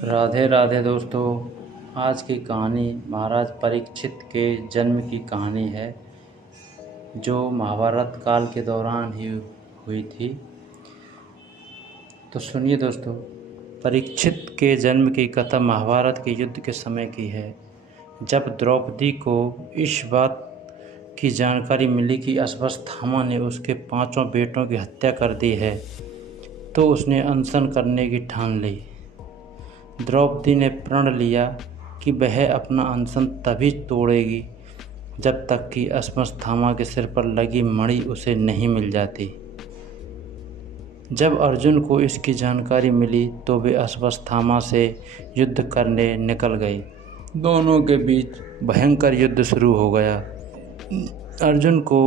राधे राधे दोस्तों। आज की कहानी महाराज परीक्षित के जन्म की कहानी है, जो महाभारत काल के दौरान ही हुई थी। तो सुनिए दोस्तों, परीक्षित के जन्म की कथा महाभारत के युद्ध के समय की है, जब द्रौपदी को इस बात की जानकारी मिली कि अश्वत्थामा ने उसके 5 बेटों की हत्या कर दी है, तो उसने अनशन करने की ठान ली। द्रौपदी ने प्रण लिया कि वह अपना अनशन तभी तोड़ेगी जब तक कि अश्वत्थामा के सिर पर लगी मणि उसे नहीं मिल जाती। जब अर्जुन को इसकी जानकारी मिली तो वे अश्वत्थामा से युद्ध करने निकल गए। दोनों के बीच भयंकर युद्ध शुरू हो गया। अर्जुन को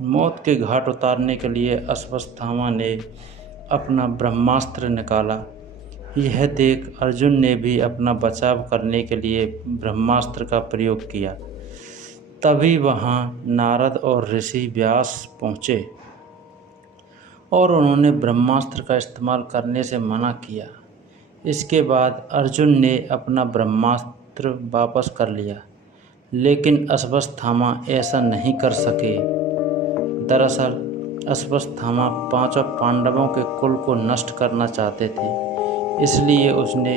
मौत के घाट उतारने के लिए अश्वत्थामा ने अपना ब्रह्मास्त्र निकाला। यह देख अर्जुन ने भी अपना बचाव करने के लिए ब्रह्मास्त्र का प्रयोग किया। तभी वहाँ नारद और ऋषि व्यास पहुँचे और उन्होंने ब्रह्मास्त्र का इस्तेमाल करने से मना किया। इसके बाद अर्जुन ने अपना ब्रह्मास्त्र वापस कर लिया, लेकिन अश्वत्थामा ऐसा नहीं कर सके। दरअसल अश्वत्थामा 5 पांडवों के कुल को नष्ट करना चाहते थे, इसलिए उसने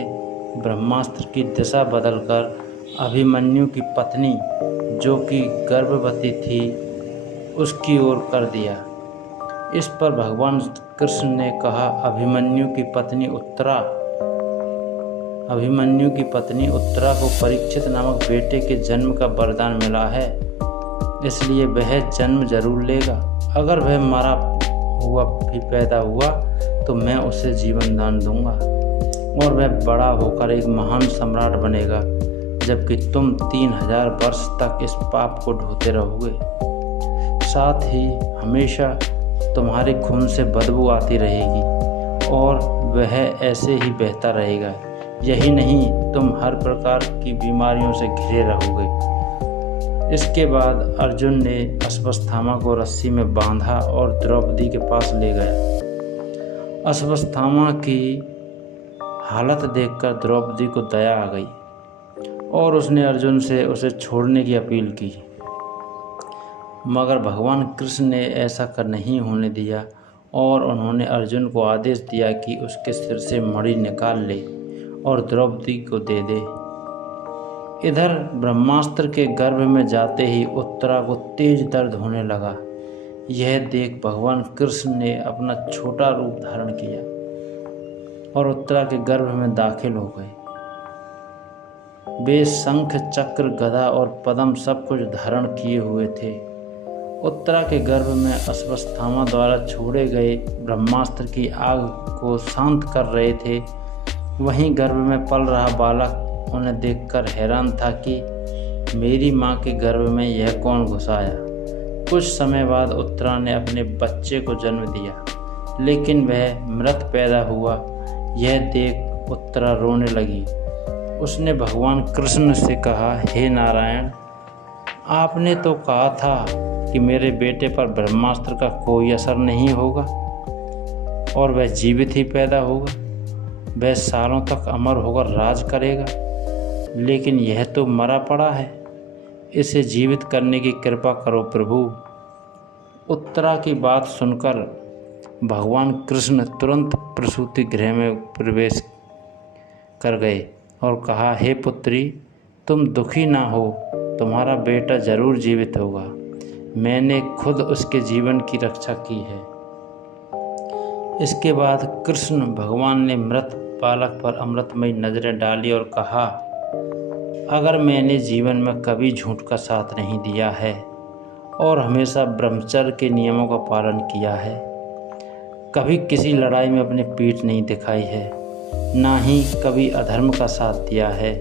ब्रह्मास्त्र की दिशा बदलकर अभिमन्यु की पत्नी, जो कि गर्भवती थी, उसकी ओर कर दिया। इस पर भगवान कृष्ण ने कहा, अभिमन्यु की पत्नी उत्तरा को परीक्षित नामक बेटे के जन्म का वरदान मिला है, इसलिए वह जन्म जरूर लेगा। अगर वह मरा हुआ भी पैदा हुआ तो मैं उसे जीवन दान दूंगा और वह बड़ा होकर एक महान सम्राट बनेगा, जबकि तुम 3000 वर्ष तक इस पाप को ढोते रहोगे। साथ ही हमेशा तुम्हारे खून से बदबू आती रहेगी और वह ऐसे ही बहता रहेगा। यही नहीं, तुम हर प्रकार की बीमारियों से घिरे रहोगे। इसके बाद अर्जुन ने अश्वत्थामा को रस्सी में बांधा और द्रौपदी के पास ले गया। अश्वत्थामा की हालत देखकर द्रौपदी को दया आ गई और उसने अर्जुन से उसे छोड़ने की अपील की, मगर भगवान कृष्ण ने ऐसा नहीं होने दिया और उन्होंने अर्जुन को आदेश दिया कि उसके सिर से मणि निकाल ले और द्रौपदी को दे दे। इधर ब्रह्मास्त्र के गर्भ में जाते ही उत्तरा को तेज दर्द होने लगा। यह देख भगवान कृष्ण ने अपना छोटा रूप धारण किया और उत्तरा के गर्भ में दाखिल हो गए। वे शंख, चक्र, गदा और पद्म सब कुछ धारण किए हुए थे। उत्तरा के गर्भ में अश्वत्थामा द्वारा छोड़े गए ब्रह्मास्त्र की आग को शांत कर रहे थे। वहीं गर्भ में पल रहा बालक उन्हें देखकर हैरान था कि मेरी माँ के गर्भ में यह कौन घुस आया। कुछ समय बाद उत्तरा ने अपने बच्चे को जन्म दिया, लेकिन वह मृत पैदा हुआ। यह देख उत्तरा रोने लगी। उसने भगवान कृष्ण से कहा, हे नारायण, आपने तो कहा था कि मेरे बेटे पर ब्रह्मास्त्र का कोई असर नहीं होगा और वह जीवित ही पैदा होगा। वह सालों तक अमर होकर राज करेगा, लेकिन यह तो मरा पड़ा है। इसे जीवित करने की कृपा करो प्रभु। उत्तरा की बात सुनकर भगवान कृष्ण तुरंत प्रसूति गृह में प्रवेश कर गए और कहा, हे पुत्री, तुम दुखी ना हो, तुम्हारा बेटा जरूर जीवित होगा। मैंने खुद उसके जीवन की रक्षा की है। इसके बाद कृष्ण भगवान ने मृत बालक पर अमृतमयी नजरें डाली और कहा, अगर मैंने जीवन में कभी झूठ का साथ नहीं दिया है और हमेशा ब्रह्मचर्य के नियमों का पालन किया है, कभी किसी लड़ाई में अपनी पीठ नहीं दिखाई है, ना ही कभी अधर्म का साथ दिया है,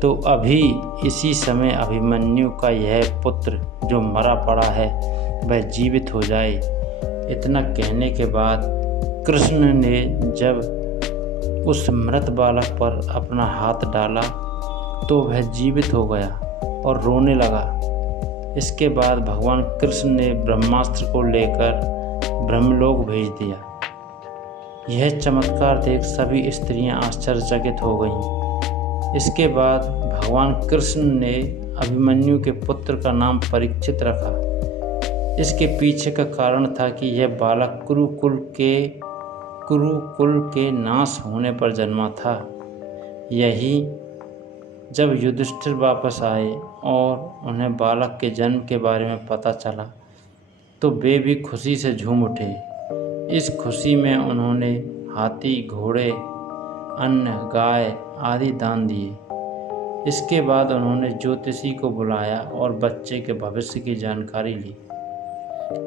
तो अभी इसी समय अभिमन्यु का यह पुत्र जो मरा पड़ा है वह जीवित हो जाए। इतना कहने के बाद कृष्ण ने जब उस मृत बालक पर अपना हाथ डाला तो वह जीवित हो गया और रोने लगा। इसके बाद भगवान कृष्ण ने ब्रह्मास्त्र को लेकर ब्रह्मलोक भेज दिया। यह चमत्कार देख सभी स्त्रियां आश्चर्यचकित हो गईं। इसके बाद भगवान कृष्ण ने अभिमन्यु के पुत्र का नाम परीक्षित रखा। इसके पीछे का कारण था कि यह बालक कुरुकुल के नाश होने पर जन्मा था। यही जब युधिष्ठिर वापस आए और उन्हें बालक के जन्म के बारे में पता चला तो वे भी खुशी से झूम उठे। इस खुशी में उन्होंने हाथी, घोड़े, अन्न, गाय आदि दान दिए। इसके बाद उन्होंने ज्योतिषी को बुलाया और बच्चे के भविष्य की जानकारी ली।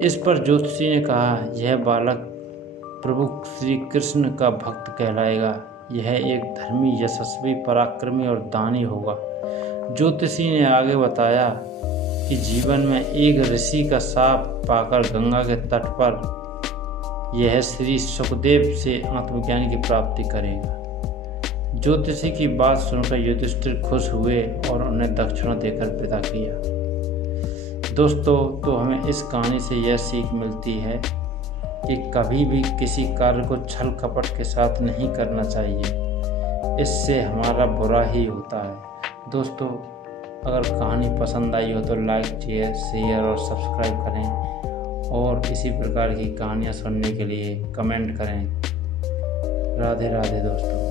इस पर ज्योतिषी ने कहा, यह बालक प्रभु श्री कृष्ण का भक्त कहलाएगा। यह एक धर्मी, यशस्वी, पराक्रमी और दानी होगा। ज्योतिषी ने आगे बताया कि जीवन में एक ऋषि का शाप पाकर गंगा के तट पर यह श्री सुखदेव से आत्मज्ञान की प्राप्ति करेगा। ज्योतिषी की बात सुनकर युधिष्ठिर खुश हुए और उन्हें दक्षिणा देकर विदा किया। दोस्तों, तो हमें इस कहानी से यह सीख मिलती है कि कभी भी किसी कार्य को छल कपट के साथ नहीं करना चाहिए। इससे हमारा बुरा ही होता है। दोस्तों, अगर कहानी पसंद आई हो तो लाइक, शेयर और सब्सक्राइब करें और इसी प्रकार की कहानियाँ सुनने के लिए कमेंट करें। राधे राधे दोस्तों।